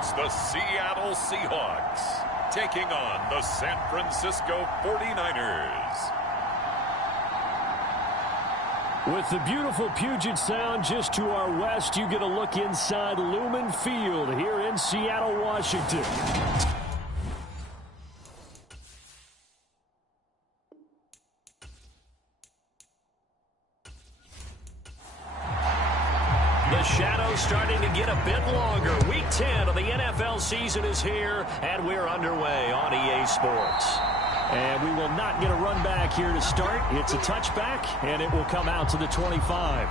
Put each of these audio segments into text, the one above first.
It's the Seattle Seahawks taking on the San Francisco 49ers. With the beautiful Puget Sound just to our west, you get a look inside Lumen Field here in Seattle, Washington. The shadow's starting to get a bit longer. Week 10 of the NFL season is here, and we're underway on EA Sports. And we will not get a run back here to start. It's a touchback, and it will come out to the 25.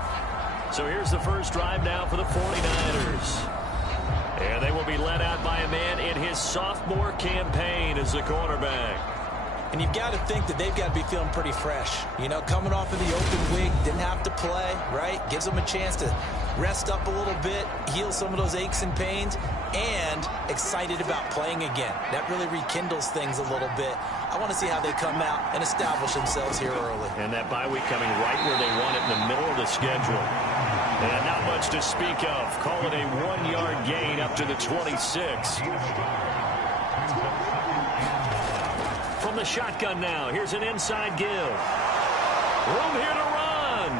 So here's the first drive now for the 49ers. And they will be led out by a man in his sophomore campaign as the quarterback. And you've got to think that they've got to be feeling pretty fresh. You know, coming off of the open week, didn't have to play, right? Gives them a chance to rest up a little bit, heal some of those aches and pains, and excited about playing again. That really rekindles things a little bit. I want to see how they come out and establish themselves here early. And that bye week coming right where they want it in the middle of the schedule. And not much to speak of. Call it a 1-yard gain up to the 26. From the shotgun now, here's an inside give. Room here to run.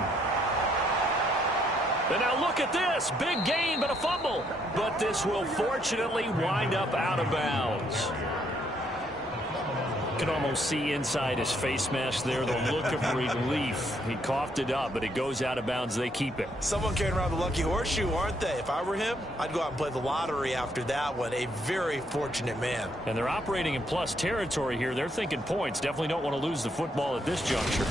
And now look at this. Big gain, but a fumble. But this will fortunately wind up out of bounds. You can almost see inside his face mask there the look of relief. He coughed it up, but it goes out of bounds. They keep it. Someone carrying around the lucky horseshoe, aren't they? If I were him, I'd go out and play the lottery after that one. A very fortunate man. And they're operating in plus territory here. They're thinking points. Definitely don't want to lose the football at this juncture.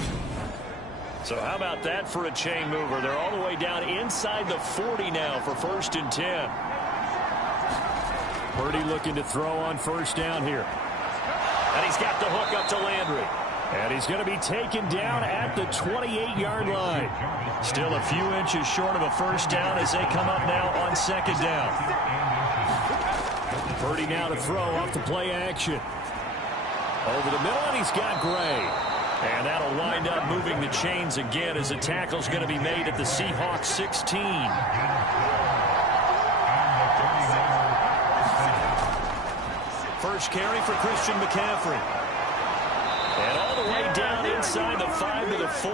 So how about that for a chain mover? They're all the way down inside the 40 now for 1st and 10. Purdy looking to throw on first down here. And he's got the hook up to Landry. And he's going to be taken down at the 28-yard line. Still a few inches short of a first down as they come up now on 2nd down. Purdy now to throw off the play action. Over the middle, and he's got Gray. And that'll wind up moving the chains again as the tackle's going to be made at the Seahawks 16. First carry for Christian McCaffrey. And all the way down inside the 5 to the 4.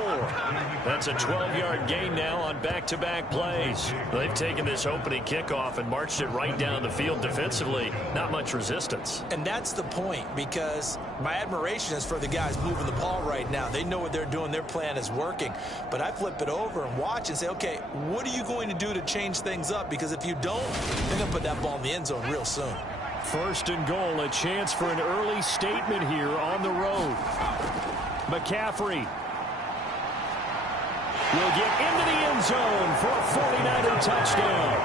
That's a 12-yard gain now on back-to-back plays. They've taken this opening kickoff and marched it right down the field defensively. Not much resistance. And that's the point, because my admiration is for the guys moving the ball right now. They know what they're doing. Their plan is working. But I flip it over and watch and say, okay, what are you going to do to change things up? Because if you don't, they're going to put that ball in the end zone real soon. 1st and goal, a chance for an early statement here on the road. McCaffrey will get into the end zone for a 49er touchdown.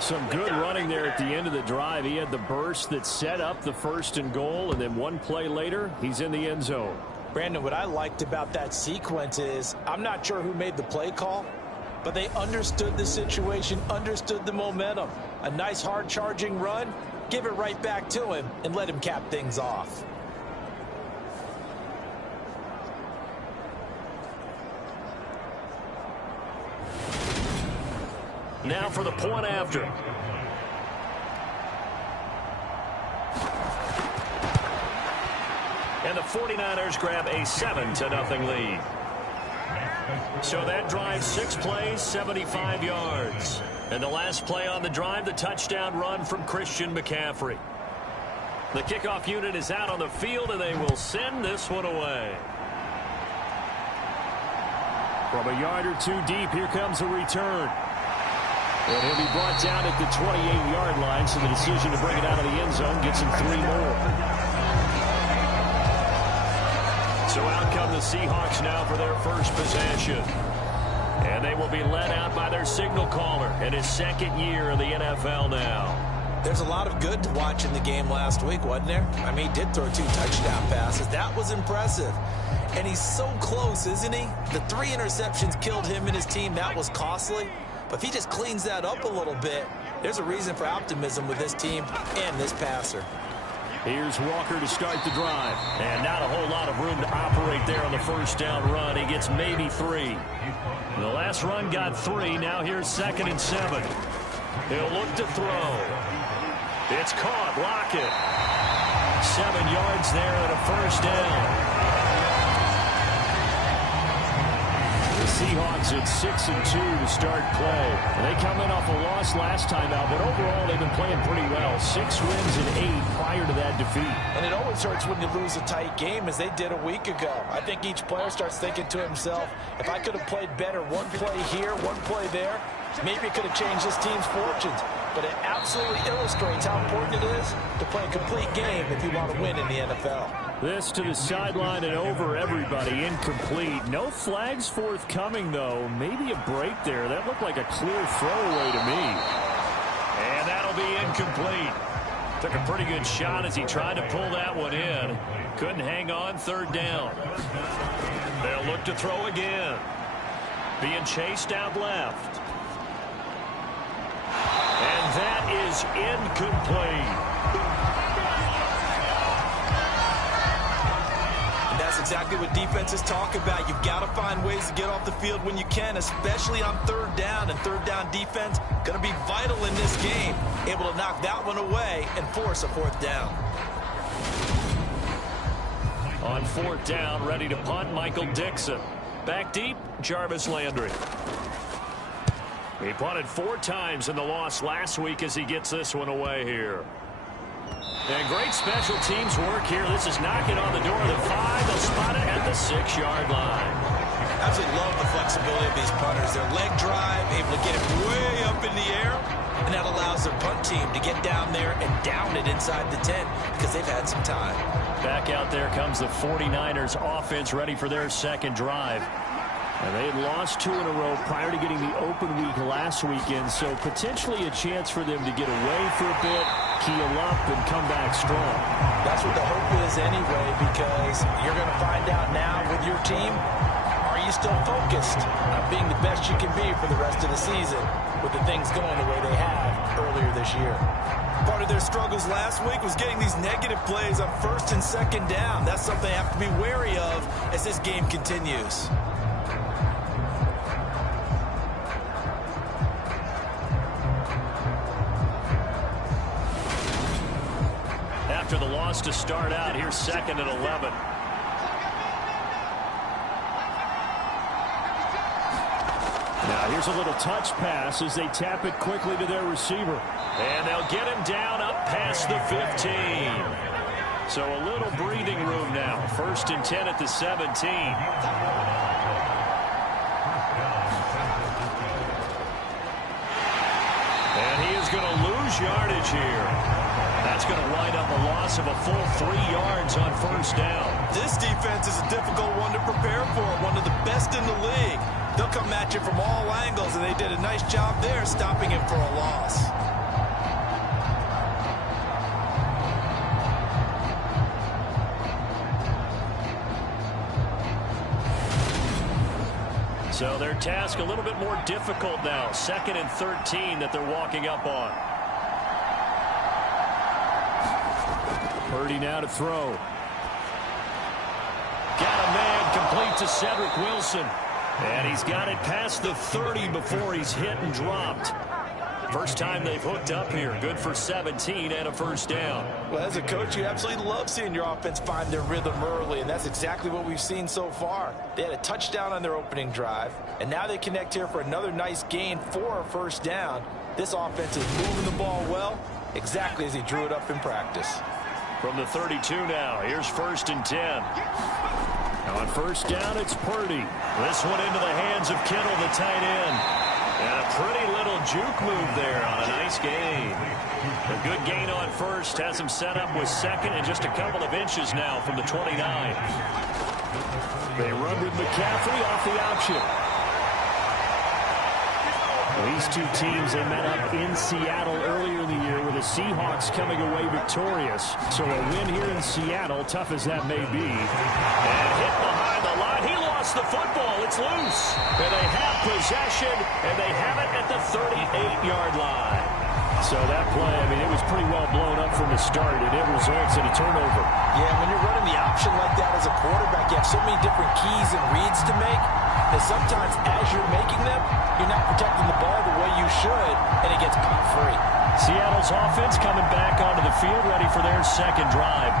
Some good running there at the end of the drive. He had the burst that set up the 1st and goal, and then one play later, he's in the end zone. Brandon, what I liked about that sequence is I'm not sure who made the play call, but they understood the situation, understood the momentum. A nice hard-charging run, give it right back to him, and let him cap things off. Now for the point after. And the 49ers grab a 7-0 lead. So that drive, 6 plays, 75 yards. And the last play on the drive, the touchdown run from Christian McCaffrey. The kickoff unit is out on the field, and they will send this one away. From a yard or two deep, here comes a return. And he'll be brought down at the 28-yard line, so the decision to bring it out of the end zone gets him 3 more. So out come the Seahawks now for their first possession. And they will be led out by their signal caller in his 2nd year in the NFL now. There's a lot of good to watch in the game last week, wasn't there? I mean, he did throw 2 touchdown passes. That was impressive. And he's so close, isn't he? The 3 interceptions killed him and his team. That was costly. But if he just cleans that up a little bit, there's a reason for optimism with this team and this passer. Here's Walker to start the drive. And not a whole lot of room to operate there on the first down run. He gets maybe 3. The last run got 3. Now here's 2nd and 7. He'll look to throw. It's caught. Lockett. 7 yards there and a first down. The Seahawks at 6-2 to start play. They come in off a loss last time out, but overall they've been playing pretty well. 6 wins and 8 prior to that defeat. And it always hurts when you lose a tight game, as they did a week ago. I think each player starts thinking to himself, if I could have played better one play here, one play there, maybe it could have changed this team's fortunes. But it absolutely illustrates how important it is to play a complete game if you want to win in the NFL. This to the sideline and over everybody. Incomplete. No flags forthcoming, though. Maybe a break there. That looked like a clear throwaway to me. And that'll be incomplete. Took a pretty good shot as he tried to pull that one in. Couldn't hang on. 3rd down. They'll look to throw again. Being chased out left. And that is incomplete. And that's exactly what defenses talk about. You've got to find ways to get off the field when you can, especially on 3rd down. And 3rd down defense going to be vital in this game. Able to knock that one away and force a 4th down. On 4th down, ready to punt, Michael Dixon. Back deep, Jarvis Landry. He punted 4 times in the loss last week as he gets this one away here. And great special teams work here. This is knocking on the door of the 5. They'll spot it at the 6-yard line. Absolutely love the flexibility of these punters. Their leg drive, able to get it way up in the air, and that allows their punt team to get down there and down it inside the 10 because they've had some time. Back out there comes the 49ers offense ready for their 2nd drive. And they had lost 2 in a row prior to getting the open week last weekend, so potentially a chance for them to get away for a bit, keel up, and come back strong. That's what the hope is anyway, because you're going to find out now with your team, are you still focused on being the best you can be for the rest of the season with the things going the way they have earlier this year? Part of their struggles last week was getting these negative plays on 1st and 2nd down. That's something they have to be wary of as this game continues. After the loss to start out, here's 2nd and 11. Now here's a little touch pass as they tap it quickly to their receiver. And they'll get him down up past the 15. So a little breathing room now. 1st and 10 at the 17. And he is going to lose yardage here. That's going to wind up a loss of a full 3 yards on 1st down. This defense is a difficult one to prepare for, one of the best in the league. They'll come at you from all angles, and they did a nice job there stopping him for a loss. So their task a little bit more difficult now. 2nd and 13 that they're walking up on. Purdy now to throw. Got a man complete to Cedric Wilson. And he's got it past the 30 before he's hit and dropped. First time they've hooked up here. Good for 17 and a 1st down. Well, as a coach, you absolutely love seeing your offense find their rhythm early, and that's exactly what we've seen so far. They had a touchdown on their opening drive, and now they connect here for another nice gain for a 1st down. This offense is moving the ball well, exactly as he drew it up in practice. From the 32 now, here's 1st and 10. On 1st down, it's Purdy. This one into the hands of Kittle, the tight end. And a pretty little juke move there on a nice gain. A good gain on 1st, has him set up with 2nd and just a couple of inches now from the 29. They run with McCaffrey off the option. These two teams, they met up in Seattle earlier in the year with the Seahawks coming away victorious. So a win here in Seattle, tough as that may be. And hit behind the line. He lost the football. It's loose. And they have possession, and they have it at the 38-yard line. So that play, I mean, it was pretty well blown up from the start, and it results in a turnover. Yeah, when you're running the option like that as a quarterback, you have so many different keys and reads to make that sometimes as you're making them, you're not protecting the ball the way you should, and it gets pop free. Seattle's offense coming back onto the field, ready for their second drive.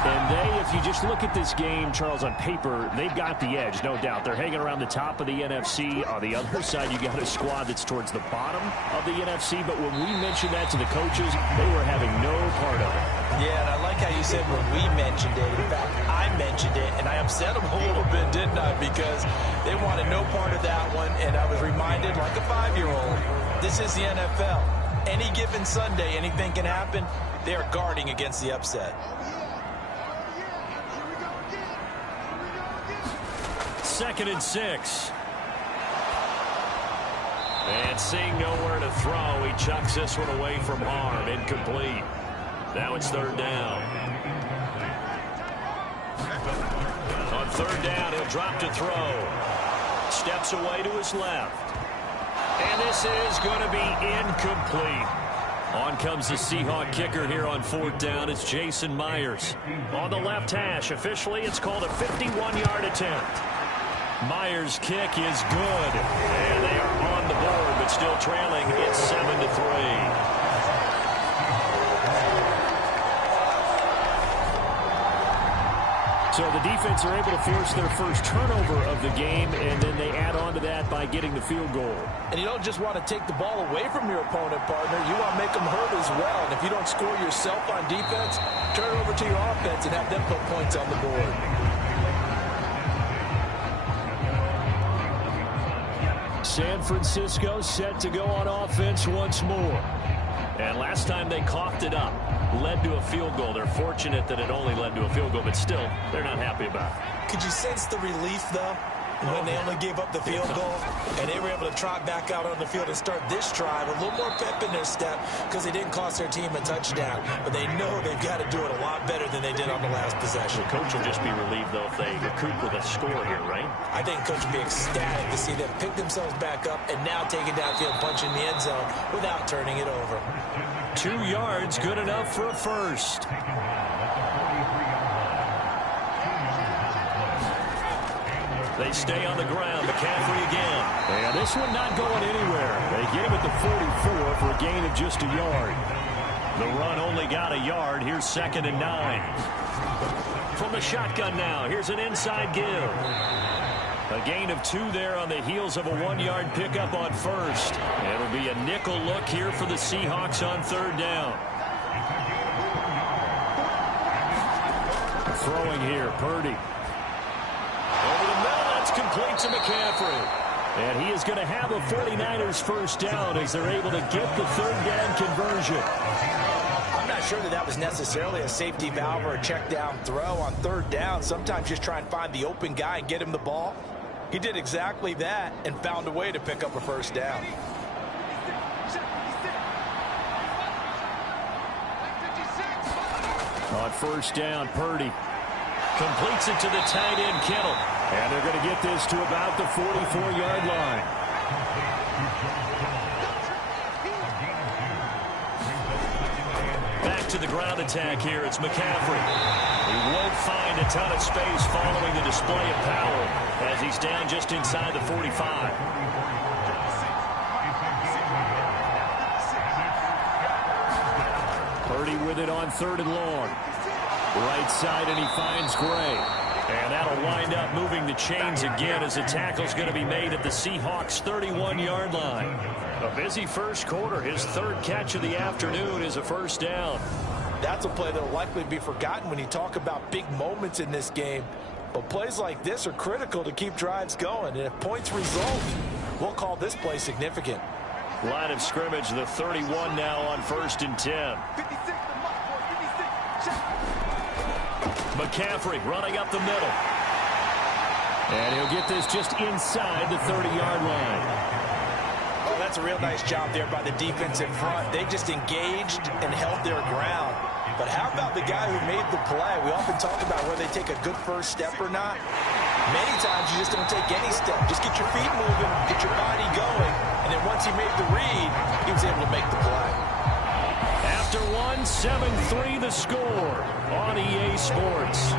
And they, if you just look at this game, Charles, on paper, they've got the edge, no doubt. They're hanging around the top of the NFC. On the other side, you got a squad that's towards the bottom of the NFC. But when we mentioned that to the coaches, they were having no part of it. Yeah, and I like how you said when we mentioned it. In fact, I mentioned it, and I upset them a little bit, didn't I? Because they wanted no part of that one, and I was reminded, like a 5-year-old, this is the NFL. Any given Sunday, anything can happen. They are guarding against the upset. Second and 6. And seeing nowhere to throw, he chucks this one away from harm. Incomplete. Now it's third down. On third down, he'll drop to throw. Steps away to his left. And this is going to be incomplete. On comes the Seahawk kicker here on fourth down. It's Jason Myers. On the left hash, officially it's called a 51-yard attempt. Myers' kick is good. And they are on the board, but still trailing. It's 7-3. So the defense are able to force their first turnover of the game, and then they add on to that by getting the field goal. And you don't just want to take the ball away from your opponent, partner. You want to make them hurt as well. And if you don't score yourself on defense, turn it over to your offense and have them put points on the board. San Francisco set to go on offense once more. And last time they coughed it up, led to a field goal. They're fortunate that it only led to a field goal, but still, they're not happy about it. Could you sense the relief, though, when they only gave up the field goal and they were able to trot back out on the field and start this drive a little more pep in their step because they didn't cost their team a touchdown, but they know they've got to do it a lot better than they did on the last possession. The coach will just be relieved, though, if they recoup with a score here, right? I think coach will be ecstatic to see them pick themselves back up and now take it downfield, punch in the end zone without turning it over. 2 yards, good enough for a first. They stay on the ground. McCaffrey again. And this one not going anywhere. They get him at the 44 for a gain of just a yard. The run only got a yard. Here's 2nd and 9. From the shotgun now, here's an inside give. A gain of 2 there on the heels of a 1-yard pickup on first. It'll be a nickel look here for the Seahawks on third down. Throwing here, Purdy. Over the middle, that's complete to McCaffrey. And he is going to have a 49ers first down as they're able to get the third down conversion. I'm not sure that was necessarily a safety valve or a check down throw on third down. Sometimes just try and find the open guy and get him the ball. He did exactly that and found a way to pick up a first down. On first down, Purdy completes it to the tight end, Kittle. And they're going to get this to about the 44-yard line. Back to the ground attack here. It's McCaffrey. He won't find a ton of space following the display of power as he's down just inside the 45. Purdy with it on 3rd and long. Right side, and he finds Gray. And that'll wind up moving the chains again as the tackle's going to be made at the Seahawks' 31-yard line. A busy first quarter. His 3rd catch of the afternoon is a first down. That's a play that will likely be forgotten when you talk about big moments in this game. But plays like this are critical to keep drives going. And if points result, we'll call this play significant. Line of scrimmage, the 31 now on 1st and 10. McCaffrey running up the middle. And he'll get this just inside the 30-yard line. Oh, that's a real nice job there by the defense in front. They just engaged and held their ground. But how about the guy who made the play? We often talk about whether they take a good first step or not. Many times you just don't take any step. Just get your feet moving, get your body going. And then once he made the read, he was able to make the play. after one. 7-3 the score on EA Sports.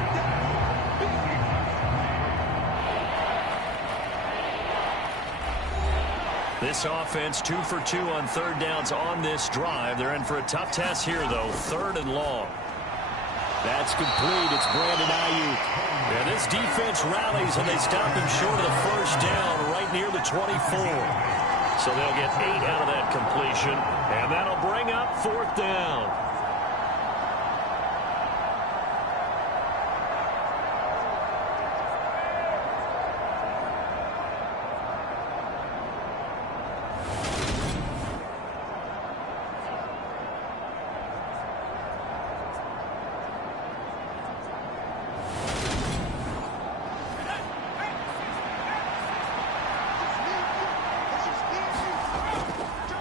This offense 2 for 2 on third downs on this drive. They're in for a tough test here, though. 3rd and long. That's complete. It's Brandon Ayuk. And this defense rallies, and they stop him short of the first down right near the 24. So they'll get 8 out of that completion, and that'll bring up 4th down.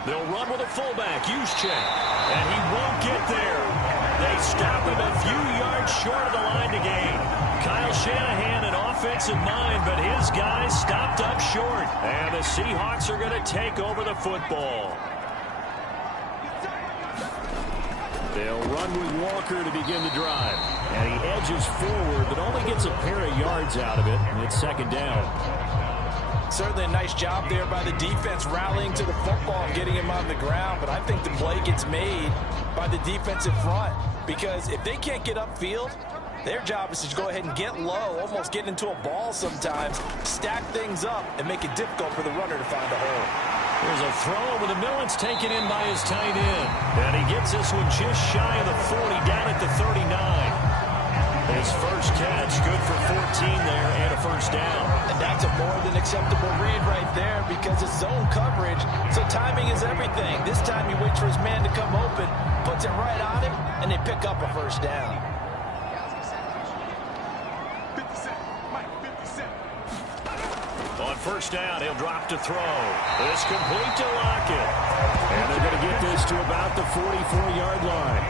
They'll run with a fullback, Juszczyk, and he won't get there. They stop him a few yards short of the line to gain. Kyle Shanahan, an offensive mind, but his guys stopped up short. And the Seahawks are going to take over the football. They'll run with Walker to begin the drive. And he edges forward, but only gets a pair of yards out of it. And it's 2nd down. Certainly a nice job there by the defense rallying to the football and getting him on the ground. But I think the play gets made by the defensive front, because if they can't get upfield, their job is to go ahead and get low, almost get into a ball sometimes, stack things up, and make it difficult for the runner to find a hole. There's a throw over the middle. It's taken in by his tight end. And he gets this one just shy of the 40, down at the 39. His first catch, good for 14 there and a first down. And that's a more than acceptable read right there, because it's zone coverage, so timing is everything. This time he waits for his man to come open, puts it right on him, and they pick up a first down. On first down, he'll drop to throw. It's complete to Lockett. And they're going to get this to about the 44-yard line.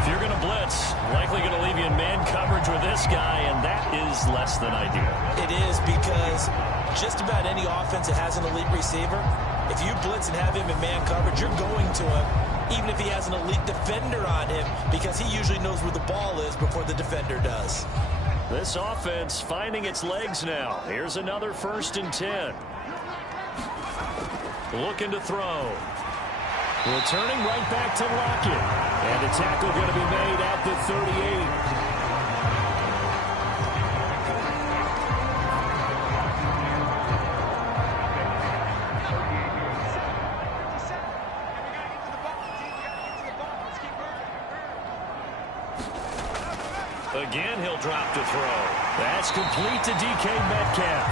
If you're going to blitz, likely going to leave you in man coverage with this guy, and that is less than ideal. It is, because just about any offense that has an elite receiver, if you blitz and have him in man coverage, you're going to him, even if he has an elite defender on him, because he usually knows where the ball is before the defender does. This offense finding its legs now. Here's another 1st and 10. Looking to throw. Returning right back to Lockett. And a tackle going to be made at the 38. Again, he'll drop to throw. That's complete to DK Metcalf.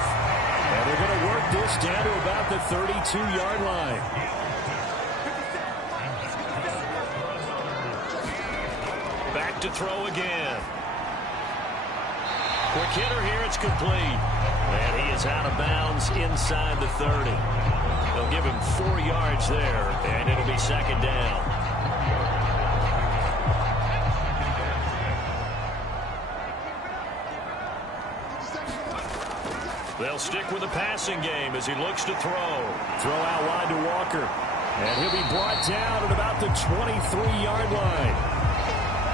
And they're going to work this down to about the 32-yard line. Back to throw again. Quick hitter here, it's complete. And he is out of bounds inside the 30. They'll give him 4 yards there, and it'll be 2nd down. They'll stick with the passing game as he looks to throw. Throw out wide to Walker. And he'll be brought down at about the 23-yard line.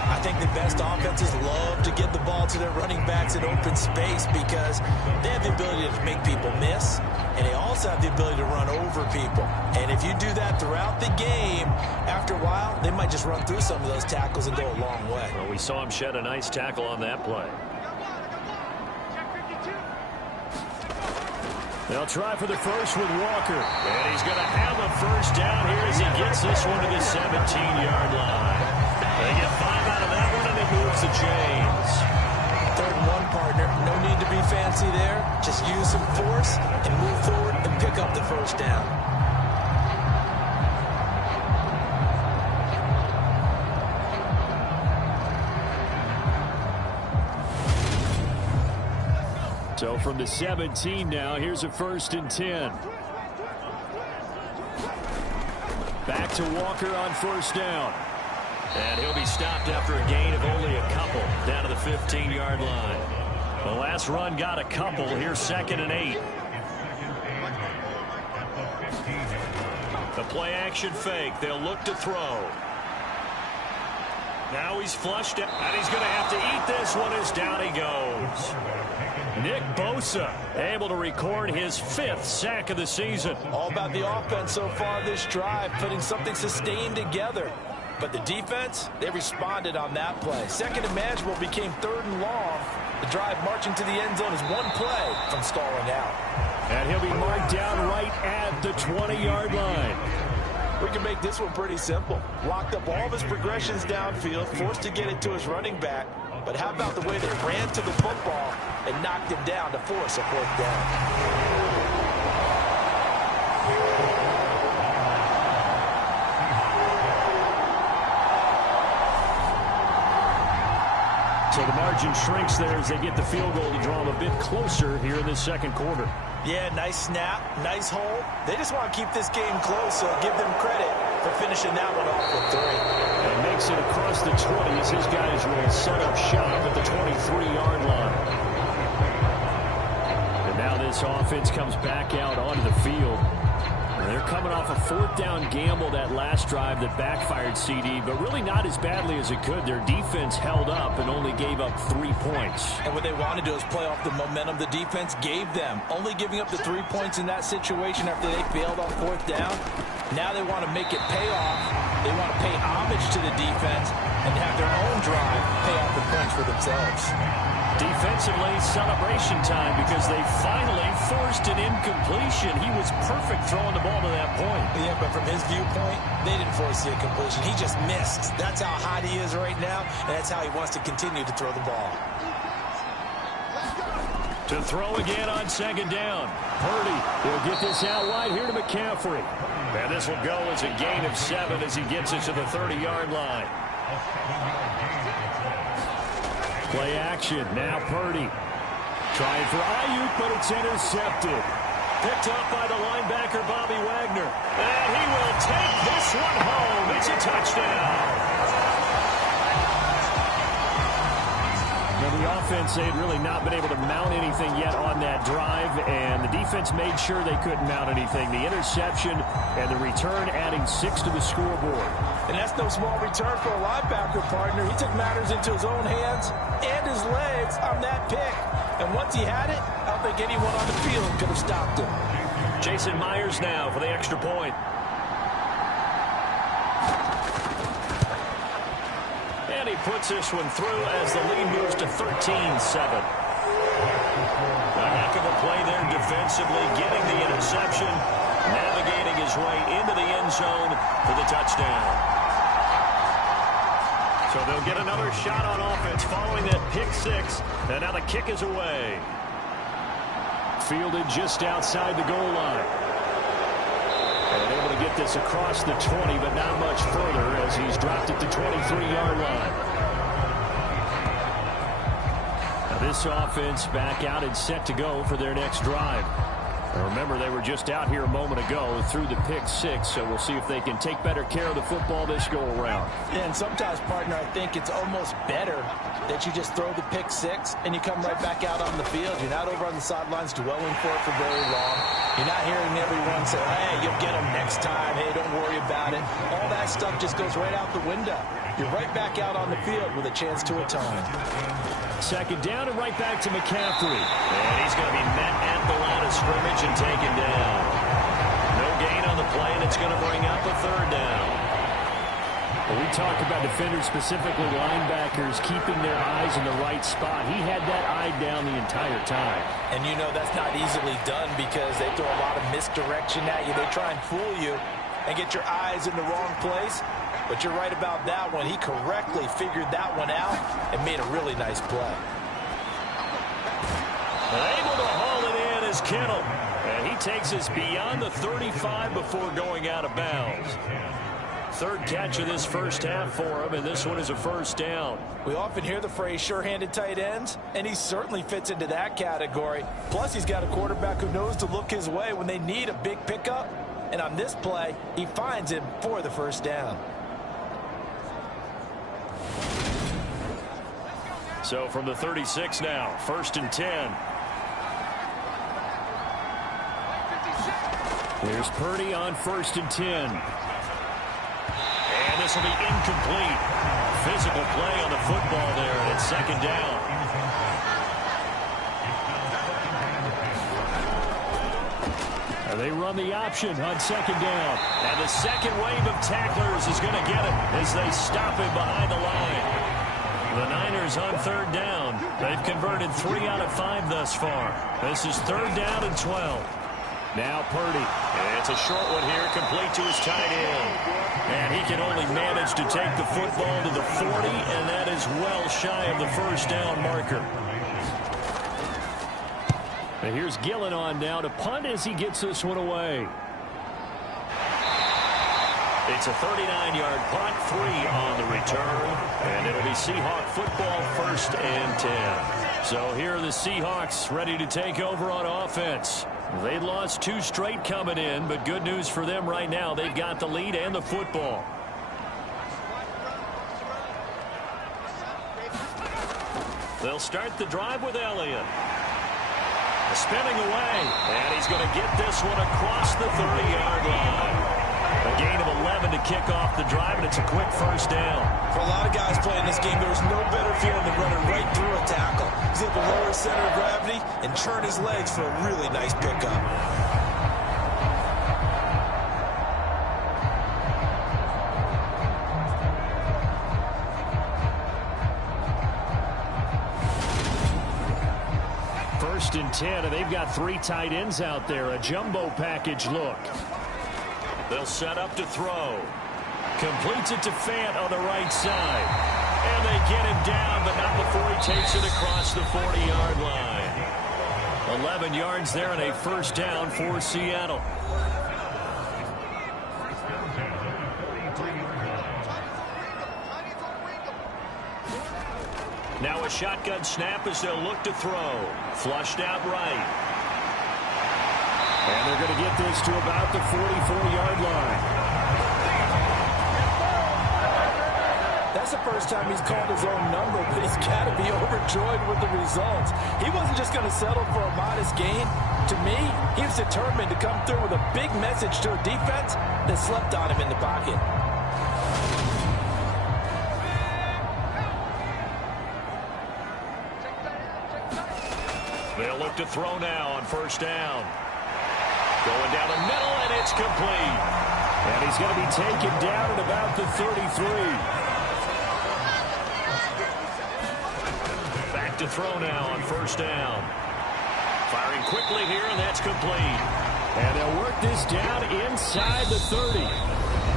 I think the best offenses love to get the ball to their running backs in open space, because they have the ability to make people miss, and they also have the ability to run over people. And if you do that throughout the game, after a while, they might just run through some of those tackles and go a long way. Well, we saw him shed a nice tackle on that play. They'll try for the first with Walker. And he's going to have a first down here as he gets this one to the 17-yard line. They get 5 out of that one, and it moves the chains. 3rd and 1, partner. No need to be fancy there. Just use some force and move forward and pick up the first down. So from the 17 now, here's a 1st and 10. Back to Walker on first down. And he'll be stopped after a gain of only a couple down to the 15-yard line. The last run got a couple. Here's 2nd and 8. The play action fake. They'll look to throw. Now he's flushed it, and he's going to have to eat this one as down he goes. Nick Bosa able to record his 5th sack of the season. All about the offense so far this drive, putting something sustained together. But the defense, they responded on that play. Second and manageable became 3rd and long. The drive marching to the end zone is one play from stalling out. And he'll be marked down right at the 20-yard line. We can make this one pretty simple. Locked up all of his progressions downfield, forced to get it to his running back. But how about the way they ran to the football and knocked him down to force a 4th down? So the margin shrinks there as they get the field goal to draw them a bit closer here in this second quarter. Yeah, nice snap, nice hold. They just want to keep this game close, so give them credit for finishing that one off with 3. And makes it across the 20 as his guys will set up shop at the 23-yard line. And now this offense comes back out onto the field. And they're coming off a 4th down gamble that last drive that backfired CD, but really not as badly as it could. Their defense held up and only gave up 3 points. And what they want to do is play off the momentum the defense gave them. Only giving up the 3 points in that situation after they failed on 4th down. Now they want to make it pay off. They want to pay homage to the defense and have their own drive pay off the points for themselves. Defensively, celebration time because they finally forced an incompletion. He was perfect throwing the ball to that point. Yeah, but from his viewpoint, they didn't force the incompletion. He just missed. That's how hot he is right now, and that's how he wants to continue to throw the ball. To throw again on 2nd down. Purdy will get this out wide here to McCaffrey. And this will go as a gain of 7 as he gets it to the 30-yard line. Play action. Now Purdy. Trying for Ayuk, but it's intercepted. Picked up by the linebacker, Bobby Wagner. And he will take this one home. It's a touchdown. Now the offense, they had really not been able to mount anything yet on that drive, and the defense made sure they couldn't mount anything. The interception and the return adding 6 to the scoreboard. And that's no small return for a linebacker partner. He took matters into his own hands and his legs on that pick. And once he had it, I don't think anyone on the field could have stopped him. Jason Myers now for the extra point. And he puts this one through as the lead moves to 13-7. A heck of a play there defensively, getting the interception, navigating his way into the end zone for the touchdown. So they'll get another shot on offense following that pick 6, and now the kick is away. Fielded just outside the goal line. And able to get this across the 20, but not much further as he's dropped at the 23-yard line. Now this offense back out and set to go for their next drive. Now remember, they were just out here a moment ago through the pick 6, so we'll see if they can take better care of the football this go-around. Yeah, and sometimes, partner, I think it's almost better that you just throw the pick 6 and you come right back out on the field. You're not over on the sidelines dwelling for it for very long. You're not hearing everyone say, hey, you'll get them next time. Hey, don't worry about it. All that stuff just goes right out the window. You're right back out on the field with a chance to atone. 2nd down and right back to McCaffrey. And he's going to be met at the line of scrimmage and taken down. No gain on the play, and it's going to bring up a 3rd down. Well, we talk about defenders, specifically linebackers, keeping their eyes in the right spot. He had that eye down the entire time. And you know that's not easily done because they throw a lot of misdirection at you. They try and fool you and get your eyes in the wrong place. But you're right about that one. He correctly figured that one out and made a really nice play. Able to haul it in is Kittle. And he takes us beyond the 35 before going out of bounds. 3rd catch of this first half for him, and this one is a 1st down. We often hear the phrase sure-handed tight ends, and he certainly fits into that category. Plus, he's got a quarterback who knows to look his way when they need a big pickup. And on this play, he finds him for the 1st down. So from the 36 now, 1st and 10. Here's Purdy on 1st and 10. And this will be incomplete. physical play on the football there, and it's second down. And they run the option on second down. And the second wave of tacklers is going to get it as they stop him behind the line. The Niners on third down. They've converted 3 out of 5 thus far. This is third down and 12. Now Purdy. And it's a short one here, complete to his tight end. And he can only manage to take the football to the 40, and that is well shy of the first down marker. And here's Gillen on now to punt as he gets this one away. It's a 39-yard punt, 3 on the return, and it'll be Seahawk football, first and 10. So here are the Seahawks ready to take over on offense. They lost 2 straight coming in, but good news for them right now. They've got the lead and the football. They'll start the drive with Elliott. Spinning away, and he's going to get this one across the 30-yard line. A gain of 11 to kick off the drive, and it's a quick first down. For a lot of guys playing this game, there's no better feeling than running right through a tackle. He's able to lower his center of gravity and turn his legs for a really nice pickup. First and 10, and they've got 3 tight ends out there. A jumbo package look. They'll set up to throw. Completes it to Fant on the right side. And they get him down, but not before he takes it across the 40-yard line. 11 yards there and a first down for Seattle. Now a shotgun snap as they'll look to throw. Flushed out right. And they're going to get this to about the 44-yard line. That's the first time he's called his own number, but he's got to be overjoyed with the results. He wasn't just going to settle for a modest gain. To me, he was determined to come through with a big message to a defense that slept on him in the pocket. They'll look to throw now on first down. Going down the middle, and it's complete. And he's going to be taken down at about the 33. Back to throw now on first down. Firing quickly here, and that's complete. And they'll work this down inside the 30.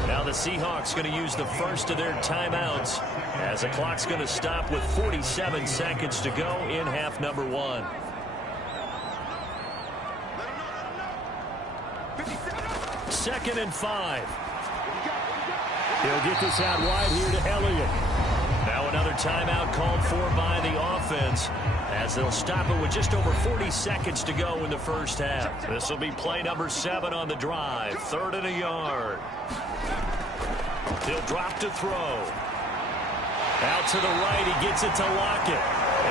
Now the Seahawks going to use the first of their timeouts as the clock's going to stop with 47 seconds to go in half number 1. Second and 5. He'll get this out wide here to Elliott. Now another timeout called for by the offense as they'll stop it with just over 40 seconds to go in the first half. This will be play number 7 on the drive. 3rd and a yard. He'll drop to throw. Out to the right, he gets it to Lockett.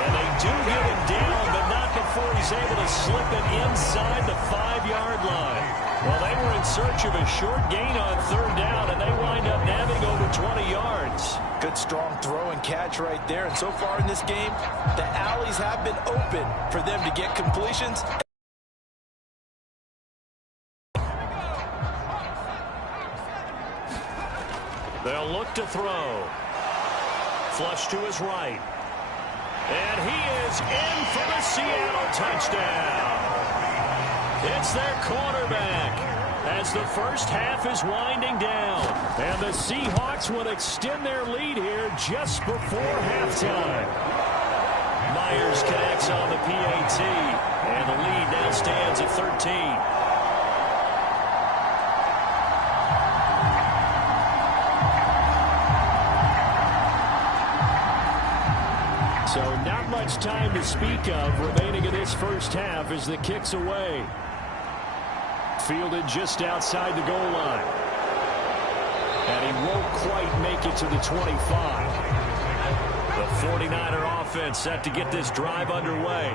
And they do get him down, but not before he's able to slip it inside the 5-yard line. Well, they were in search of a short gain on 3rd down, and they wind up nabbing over 20 yards. Good, strong throw and catch right there. And so far in this game, the alleys have been open for them to get completions. They'll look to throw. Flush to his right. And he is in for the Seattle touchdown. It's their quarterback as the first half is winding down. And the Seahawks will extend their lead here just before halftime. Myers connects on the PAT, and the lead now stands at 13. So not much time to speak of remaining in this first half as the kick's away. Fielded just outside the goal line. And he won't quite make it to the 25. The 49er offense set to get this drive underway.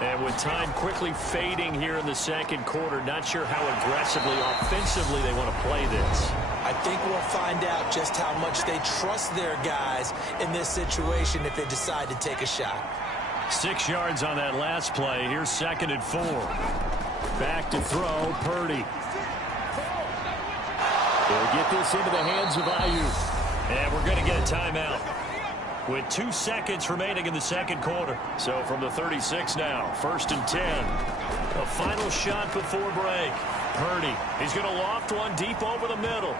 And with time quickly fading here in the second quarter, not sure how aggressively, offensively they want to play this. I think we'll find out just how much they trust their guys in this situation if they decide to take a shot. 6 yards on that last play. Here's 2nd and 4. Back to throw, Purdy. He'll get this into the hands of Ayuk. And we're going to get a timeout with 2 seconds remaining in the second quarter. So from the 36 now, 1st and 10. A final shot before break. Purdy, he's going to loft one deep over the middle.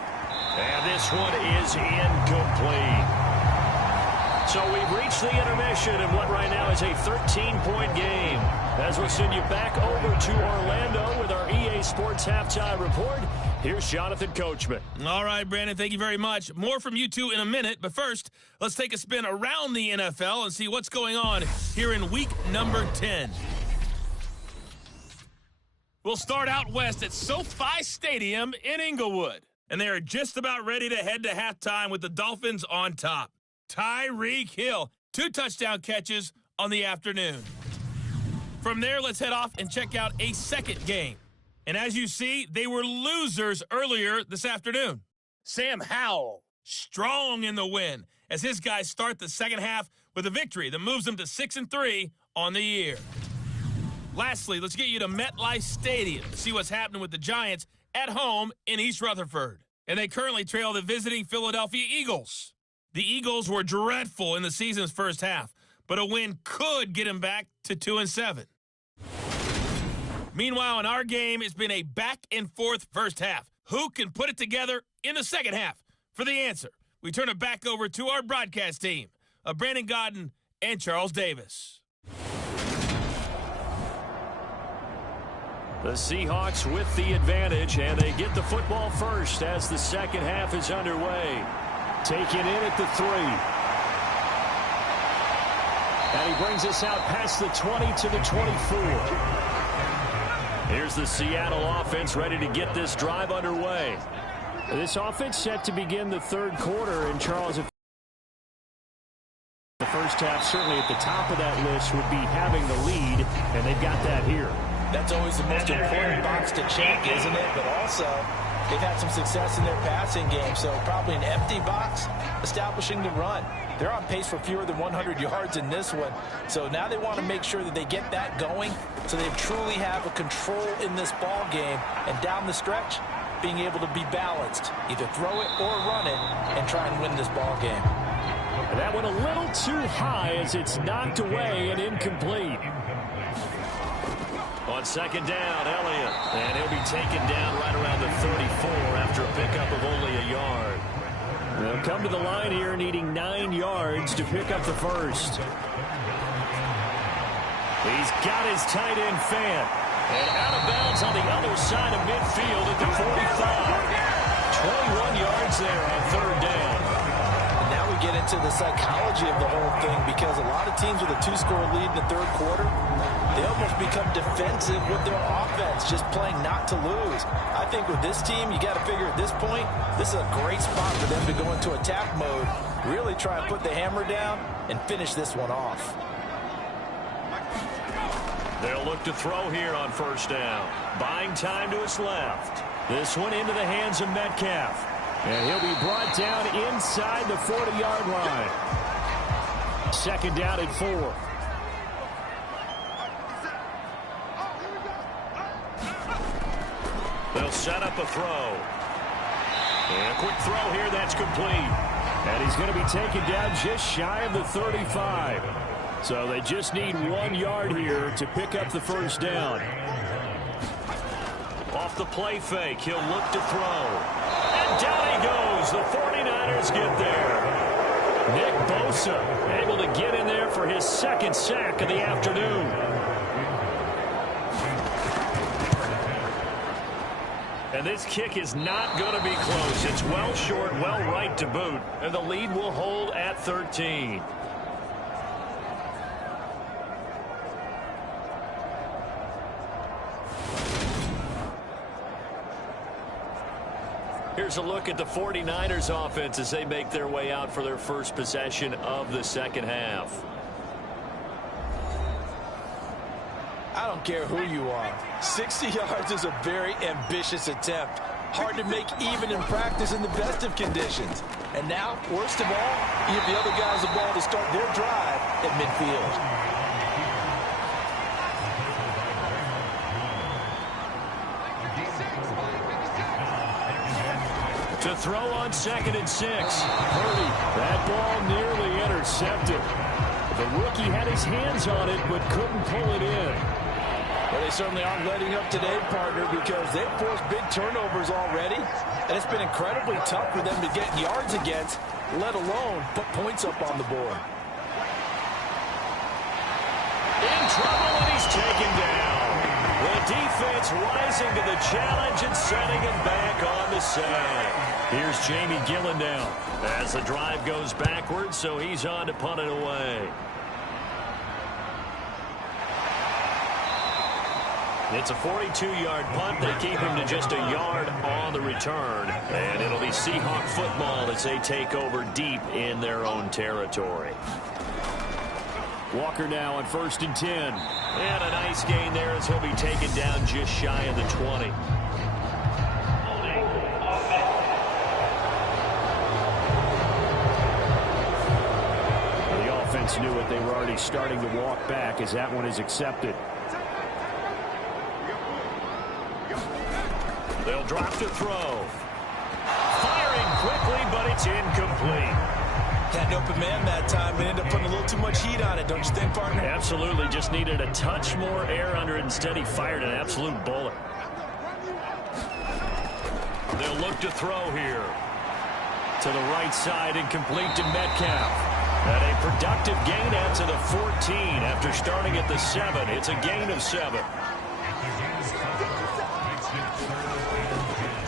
And this one is incomplete. So we've reached the intermission in what right now is a 13-point game. As we'll send you back over to Orlando with our EA Sports Halftime Report, here's Jonathan Coachman. All right, Brandon, thank you very much. More from you two in a minute, but first, let's take a spin around the NFL and see what's going on here in week number 10. We'll start out west at SoFi Stadium in Inglewood. And they are just about ready to head to halftime with the Dolphins on top. Tyreek Hill, 2 touchdown catches on the afternoon. From there, let's head off and check out a second game. And as you see, they were losers earlier this afternoon. Sam Howell, strong in the win, as his guys start the second half with a victory that moves them to 6-3 on the year. Lastly, let's get you to MetLife Stadium to see what's happening with the Giants at home in East Rutherford. And they currently trail the visiting Philadelphia Eagles. The Eagles were dreadful in the season's first half, but a win could get them back to 2-7. Meanwhile, in our game, it's been a back-and-forth first half. Who can put it together in the second half? For the answer, we turn it back over to our broadcast team of Brandon Godden and Charles Davis. The Seahawks with the advantage, and they get the football first as the second half is underway. Taken in at the 3. And he brings us out past the 20 to the 24. Here's the Seattle offense ready to get this drive underway. This offense set to begin the third quarter, and Charles, if the first half certainly at the top of that list would be having the lead, and they've got that here. That's always the most important box to check, isn't it? But also, they've had some success in their passing game, so probably an empty box establishing the run. They're on pace for fewer than 100 yards in this one, so now they want to make sure that they get that going so they truly have a control in this ball game, and down the stretch, being able to be balanced, either throw it or run it, and try and win this ball game. And that went a little too high as it's knocked away and incomplete. On second down, Elliott. And he'll be taken down right around the 34 after a pickup of only a yard. They'll come to the line here needing 9 yards to pick up the first. He's got his tight end fan. And out of bounds on the other side of midfield at the 45. 21 yards there on third down. And now we get into the psychology of the whole thing, because a lot of teams with a 2-score lead in the third quarter, they almost become defensive with their offense, just playing not to lose. I think with this team, you got to figure at this point, this is a great spot for them to go into attack mode, really try and put the hammer down and finish this one off. They'll look to throw here on first down. Buying time to his left. This one into the hands of Metcalf. And he'll be brought down inside the 40-yard line. Second down at 4. They'll set up a throw. And a quick throw here, that's complete. And he's going to be taken down just shy of the 35. So they just need 1 yard here to pick up the first down. Off the play fake, he'll look to throw. And down he goes. The 49ers get there. Nick Bosa able to get in there for his second sack of the afternoon. And this kick is not going to be close. It's well short, well right to boot. And the lead will hold at 13. Here's a look at the 49ers offense as they make their way out for their first possession of the second half. I don't care who you are. 60 yards is a very ambitious attempt. Hard to make even in practice in the best of conditions. And now, worst of all, you give the other guys the ball to start their drive at midfield. To throw on 2nd and 6. Purdy, that ball nearly intercepted. The rookie had his hands on it, but couldn't pull it in. Well, they certainly aren't letting up today, partner, because they've forced big turnovers already, and it's been incredibly tough for them to get yards against, let alone put points up on the board. In trouble, and he's taken down. The defense rising to the challenge and setting it back on the sand. Here's Jamie Gillen down as the drive goes backwards, so he's on to punt it away. It's a 42-yard punt. They keep him to just a yard on the return. And it'll be Seahawk football as they take over deep in their own territory. Walker now on 1st and 10. And a nice gain there as he'll be taken down just shy of the 20. The offense knew it. They were already starting to walk back as that one is accepted. They'll drop to throw. Firing quickly, but it's incomplete. Had an open man that time and ended up putting a little too much heat on it, don't you think, partner? Absolutely. Just needed a touch more air under it. Instead, he fired an absolute bullet. They'll look to throw here. To the right side and complete to Metcalf. And a productive gain out to the 14 after starting at the 7. It's a gain of 7.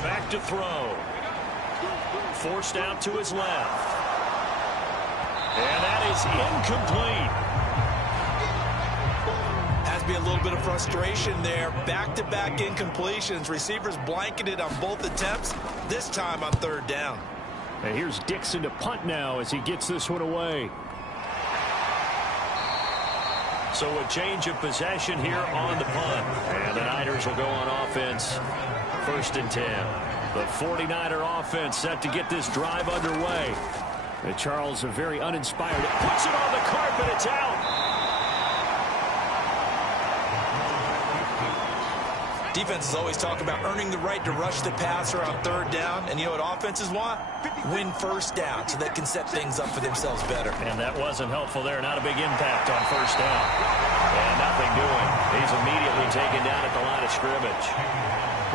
Back to throw. Forced out to his left. And that is incomplete. Has to be a little bit of frustration there. Back-to-back incompletions. Receivers blanketed on both attempts, this time on 3rd down. And here's Dixon to punt now as he gets this one away. So a change of possession here on the punt. And the Niners will go on offense. 1st and 10. The 49er offense set to get this drive underway. And Charles, a very uninspired. It puts it on the carpet. It's out. Defenses always talk about earning the right to rush the passer on 3rd down. And you know what offenses want? Win 1st down so they can set things up for themselves better. And that wasn't helpful there. Not a big impact on 1st down. And nothing doing. He's immediately taken down at the line of scrimmage.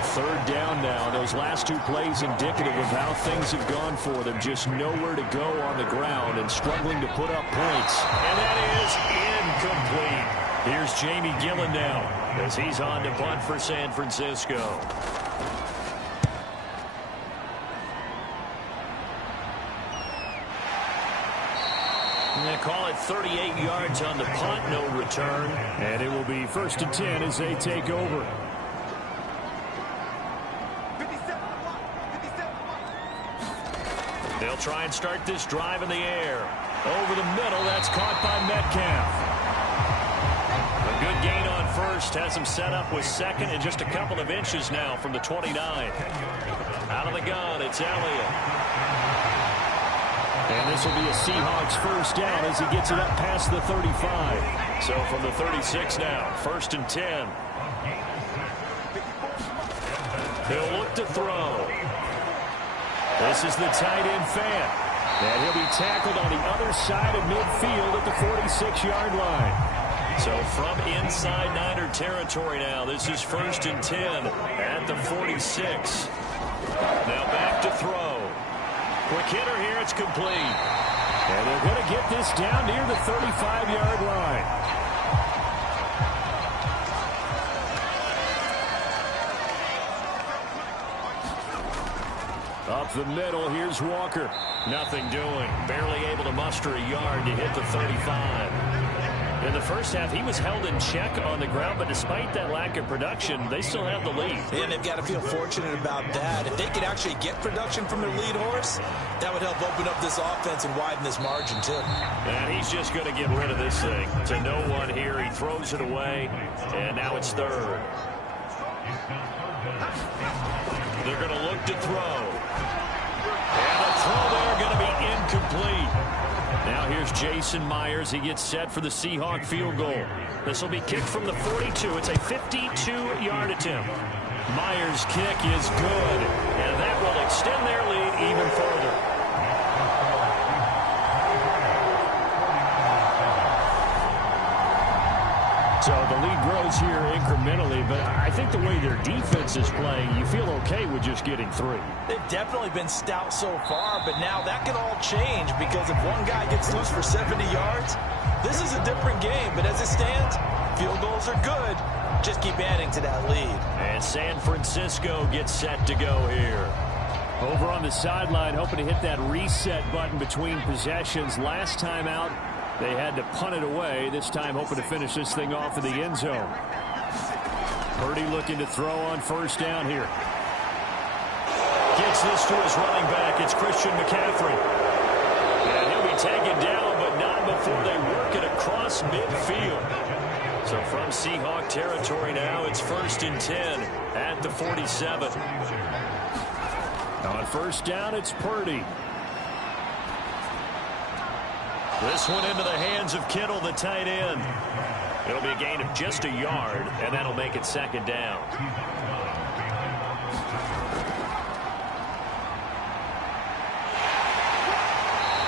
3rd down now. Those last 2 plays indicative of how things have gone for them. Just nowhere to go on the ground and struggling to put up points. And that is incomplete. Here's Jamie Gillen now as he's on to punt for San Francisco. And they call it 38 yards on the punt, no return. And it will be 1st and 10 as they take over. They'll try and start this drive in the air. Over the middle, that's caught by Metcalf. A good gain on 1st, has him set up with 2nd and just a couple of inches now from the 29. Out of the gun, it's Elliott. And this will be a Seahawks 1st down as he gets it up past the 35. So from the 36 now, 1st and 10. He'll look to throw. This is the tight end Fant. And he'll be tackled on the other side of midfield at the 46-yard line. So from inside Niner territory now, this is 1st and 10 at the 46. Now back to throw. Quick hitter here, it's complete. And they're going to get this down near the 35-yard line. Up the middle, here's Walker. Nothing doing. Barely able to muster a yard to hit the 35. In the first half, he was held in check on the ground, but despite that lack of production, they still have the lead. And they've got to feel fortunate about that. If they could actually get production from their lead horse, that would help open up this offense and widen this margin, too. And he's just going to get rid of this thing. To no one here, he throws it away, and now it's 3rd. They're going to look to throw. And the throw there going to be incomplete. Now here's Jason Myers. He gets set for the Seahawk field goal. This will be kicked from the 42. It's a 52-yard attempt. Myers' kick is good, and that will extend their lead even further. So the lead grows here incrementally, but I think the way their defense is playing, you feel okay with just getting 3. They've definitely been stout so far, but now that can all change because if one guy gets loose for 70 yards, this is a different game. But as it stands, field goals are good. Just keep adding to that lead. And San Francisco gets set to go here. Over on the sideline, hoping to hit that reset button between possessions. Last time out, they had to punt it away. This time hoping to finish this thing off in the end zone. Purdy looking to throw on first down here. Gets this to his running back. It's Christian McCaffrey. And he'll be taken down, but not before they work it across midfield. So from Seahawk territory now, it's 1st and 10 at the 47. On first down, it's Purdy. This one into the hands of Kittle, the tight end. It'll be a gain of just a yard, and that'll make it 2nd down.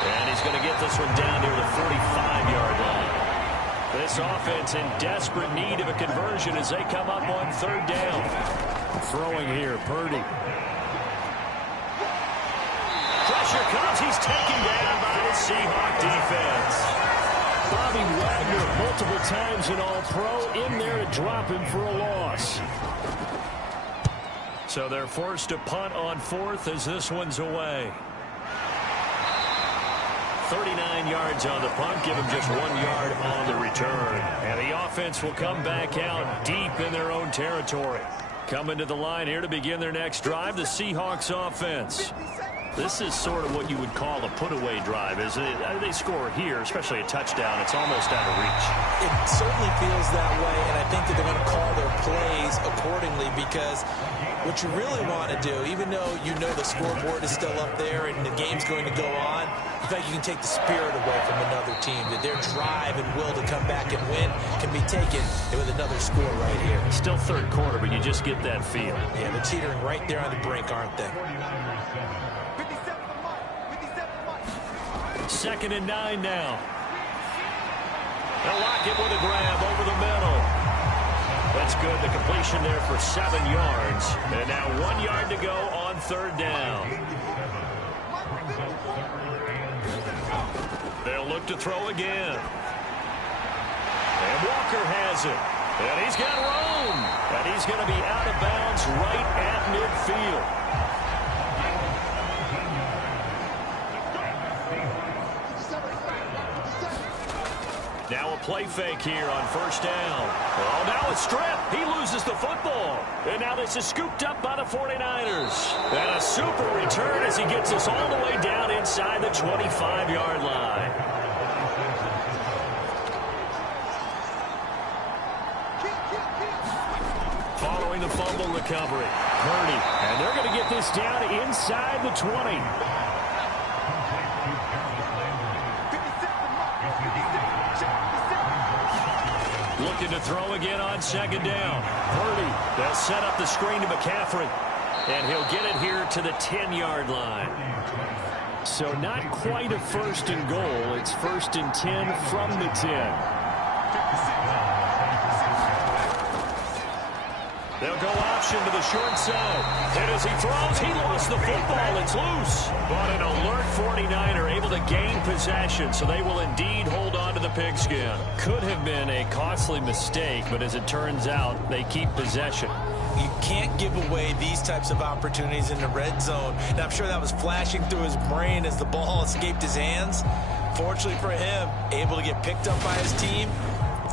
And he's going to get this one down near the 45-yard line. This offense in desperate need of a conversion as they come up on 3rd down. Throwing here, Purdy. Pressure comes. He's taken down by the Seahawk defense. Bobby Wagner multiple times in All-Pro in there to drop him for a loss. So they're forced to punt on 4th as this one's away. 39 yards on the punt, give them just 1 yard on the return. And the offense will come back out deep in their own territory. Coming to the line here to begin their next drive, the Seahawks offense. This is sort of what you would call a put-away drive, isn't it? They score here, especially a touchdown. It's almost out of reach. It certainly feels that way, and I think that they're going to call their plays accordingly because what you really want to do, even though you know the scoreboard is still up there and the game's going to go on, in fact, you can take the spirit away from another team, that their drive and will to come back and win can be taken with another score right here. Still 3rd quarter, but you just get that feel. Yeah, they're teetering right there on the brink, aren't they? 2nd and 9 now. They'll lock it with a grab over the middle. That's good. The completion there for 7 yards. And now 1 yard to go on 3rd down. They'll look to throw again. And Walker has it. And he's got room. And he's going to be out of bounds right at midfield. Now a play fake here on 1st down. Oh, now a strip. He loses the football. And now this is scooped up by the 49ers. And a super return as he gets us all the way down inside the 25-yard line. Following the fumble recovery, Purdy. And they're going to get this down inside the 20. Looking to throw again on 2nd down. Purdy, they'll set up the screen to McCaffrey. And he'll get it here to the 10-yard line. So not quite a 1st and goal. It's 1st and 10 from the 10. They'll go option to the short side. And as he throws, he lost the football. It's loose. But an alert 49er able to gain possession, so they will indeed hold on to the pigskin. Could have been a costly mistake, but as it turns out, they keep possession. You can't give away these types of opportunities in the red zone. And I'm sure that was flashing through his brain as the ball escaped his hands. Fortunately for him, able to get picked up by his team,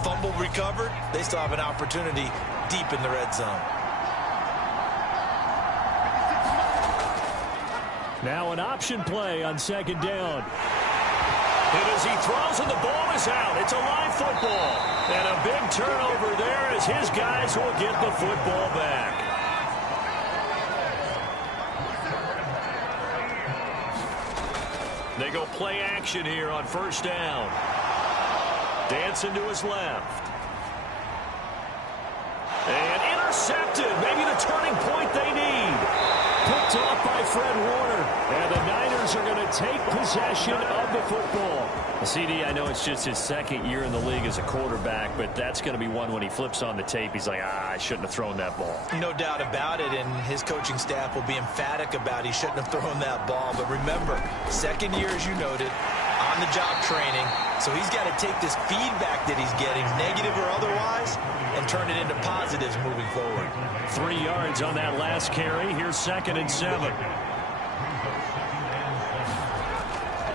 fumble recovered. They still have an opportunity deep in the red zone. Now an option play on 2nd down. And as he throws and the ball is out, it's a live football. And a big turnover there as his guys will get the football back. They go play action here on first down. Dancing to his left. And intercepted. Maybe the turning point they need. Picked off by Fred Warner. And the Niners are going to take possession of the football. CD, I know it's just his second year in the league as a quarterback, but that's going to be one when he flips on the tape. He's like, I shouldn't have thrown that ball. No doubt about it, and his coaching staff will be emphatic about he shouldn't have thrown that ball. But remember, second year, as you noted, on-the-job training. So he's got to take this feedback that he's getting, negative or otherwise, and turn it into positives moving forward. 3 yards on that last carry. Here's 2nd and 7.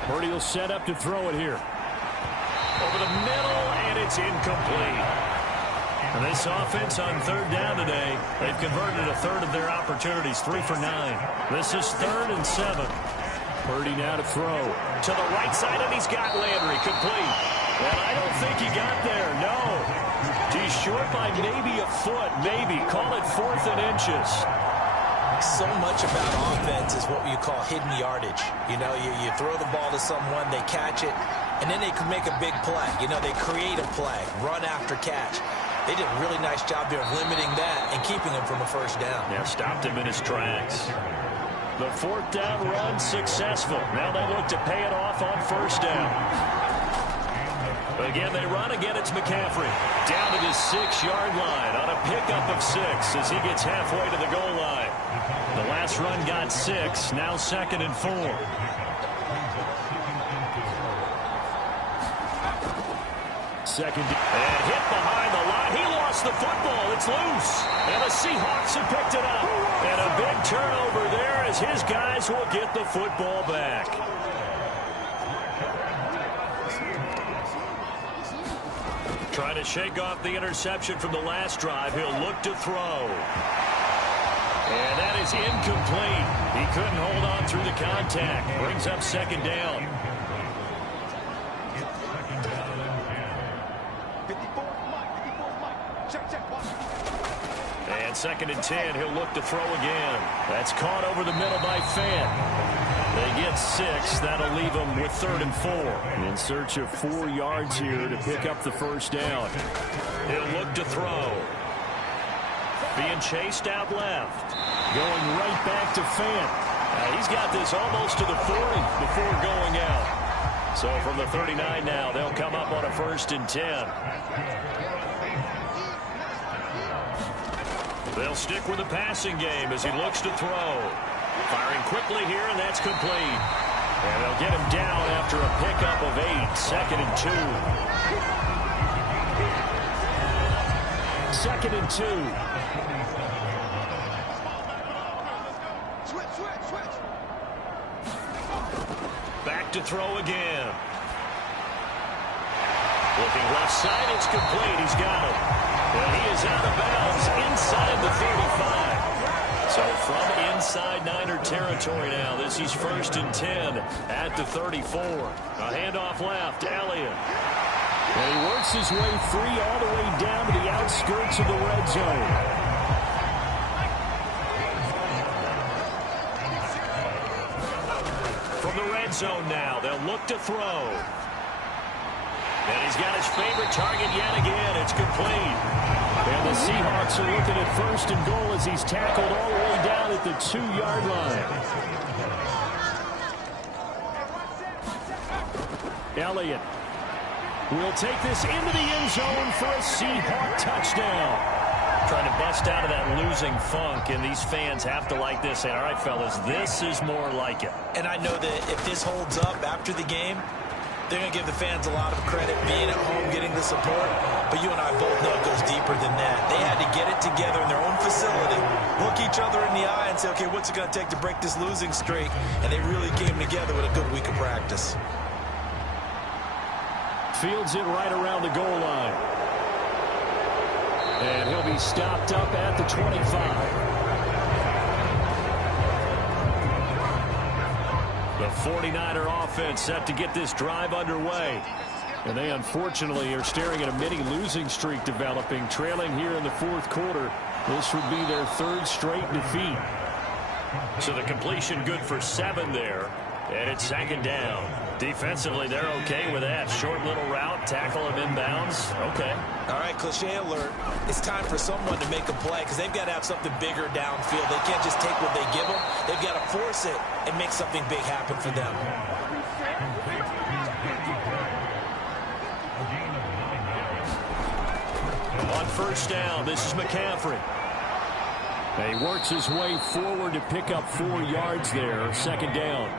Purdy will set up to throw it here. Over the middle, and it's incomplete. And this offense on 3rd down today, they've converted a third of their opportunities, 3 for 9. This is 3rd and 7. Purdy now to throw. To the right side, and he's got Landry complete. And I don't think he got there, no. He's short by maybe a foot, maybe. Call it 4th and inches. So much about offense is what you call hidden yardage. You know, you throw the ball to someone, they catch it, and then they can make a big play. You know, they create a play, run after catch. They did a really nice job there of limiting that and keeping him from a first down. Yeah, stopped him in his tracks. The 4th down run successful. Now they look to pay it off on first down. Again, they run. Again, it's McCaffrey. Down to the 6-yard line on a pickup of 6 as he gets halfway to the goal line. The last run got 6. Now 2nd and 4. Second. And hit behind the line. He lost the football. It's loose. And the Seahawks have picked it up. And a big turnover there as his guys will get the football back. Trying to shake off the interception from the last drive. He'll look to throw. And that is incomplete. He couldn't hold on through the contact. Brings up 2nd down. And 2nd and 10. He'll look to throw again. That's caught over the middle by Fant. They get 6. That'll leave them with 3rd and 4. In search of 4 yards here to pick up the first down. He'll look to throw. Being chased out left. Going right back to Fant. He's got this almost to the 40 before going out. So from the 39 now, they'll come up on a 1st and 10. They'll stick with the passing game as he looks to throw. Firing quickly here, and that's complete. And they'll get him down after a pickup of 8. 2nd and 2. 2nd and 2. Back to throw again. Looking left side, it's complete. He's got it. And he is out of bounds inside the 35. So from inside Niner territory now, this is 1st and 10 at the 34. A handoff left, Elliott. And he works his way free all the way down to the outskirts of the red zone. From the red zone now, they'll look to throw. And he's got his favorite target yet again. It's complete. And the Seahawks are looking at 1st and goal as he's tackled all the way down at the 2-yard line. Elliott will take this into the end zone for a Seahawk touchdown. Trying to bust out of that losing funk, and these fans have to like this. Saying, all right, fellas, this is more like it. And I know that if this holds up after the game, they're going to give the fans a lot of credit being at home, getting the support. But you and I both know it goes deeper than that. They had to get it together in their own facility, look each other in the eye and say, okay, what's it going to take to break this losing streak? And they really came together with a good week of practice. Fields it right around the goal line. And he'll be stopped up at the 25. The 49er offense set to get this drive underway. And they unfortunately are staring at a mini losing streak developing, trailing here in the 4th quarter. This would be their 3rd straight defeat. So the completion good for 7 there. And it's second down. Defensively, they're okay with that. Short little route, tackle him inbounds. Okay. All right, cliche alert. It's time for someone to make a play because they've got to have something bigger downfield. They can't just take what they give them. They've got to force it and make something big happen for them. On first down, this is McCaffrey. And he works his way forward to pick up 4 yards there. Second down.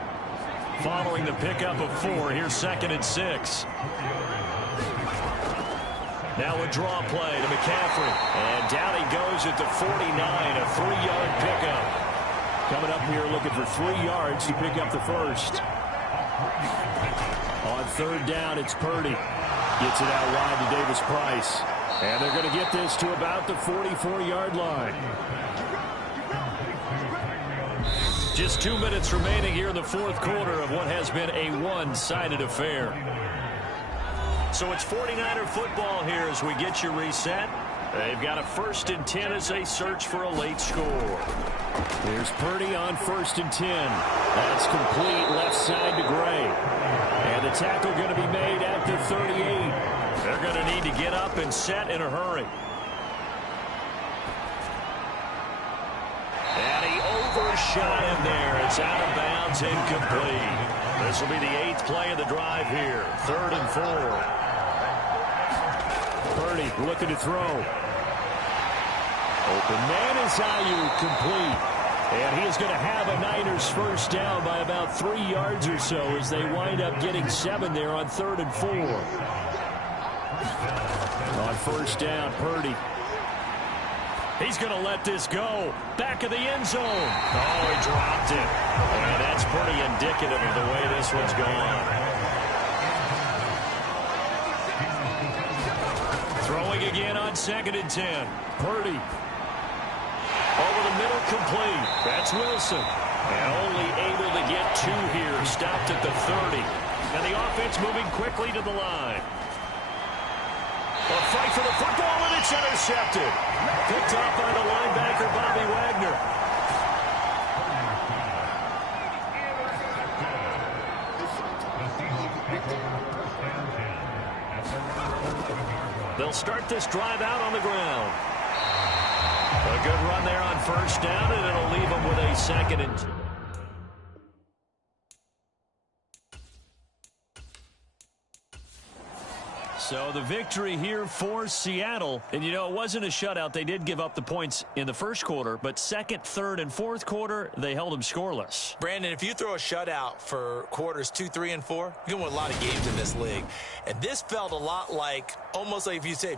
Following the pickup of 4, here's 2nd and 6. Now a draw play to McCaffrey. And down he goes at the 49, a 3-yard pickup. Coming up here looking for 3 yards to pick up the first. On third down, it's Purdy. Gets it out wide to Davis Price. And they're going to get this to about the 44-yard line. Just 2 minutes remaining here in the fourth quarter of what has been a one-sided affair. So it's 49er football here as we get you reset. They've got a 1st and 10 as they search for a late score. Here's Purdy on 1st and 10. That's complete left side to Gray. And the tackle going to be made at the 38. They're going to need to get up and set in a hurry. And he overshot him there. It's out of bounds, incomplete. This will be the 8th play of the drive here. 3rd and 4. Purdy looking to throw. Open man is Ayuk, complete. And he is going to have a Niners first down by about 3 yards or so as they wind up getting 7 there on 3rd and 4. On first down, Purdy. He's going to let this go. Back of the end zone. Oh, he dropped it. And that's pretty indicative of the way this one's gone. Throwing again on 2nd and 10. Purdy. Over the middle, complete. That's Wilson. And only able to get 2 here. Stopped at the 30. And the offense moving quickly to the line. A fight for the football, and it's intercepted. Picked off by the linebacker, Bobby Wagner. They'll start this drive out on the ground. A good run there on first down, and it'll leave them with a 2nd and 2. So the victory here for Seattle. And, you know, it wasn't a shutout. They did give up the points in the first quarter, but 2nd, 3rd, and 4th quarter, they held them scoreless. Brandon, if you throw a shutout for quarters 2, 3, and 4, you can win a lot of games in this league. And this felt a lot like, almost like if you say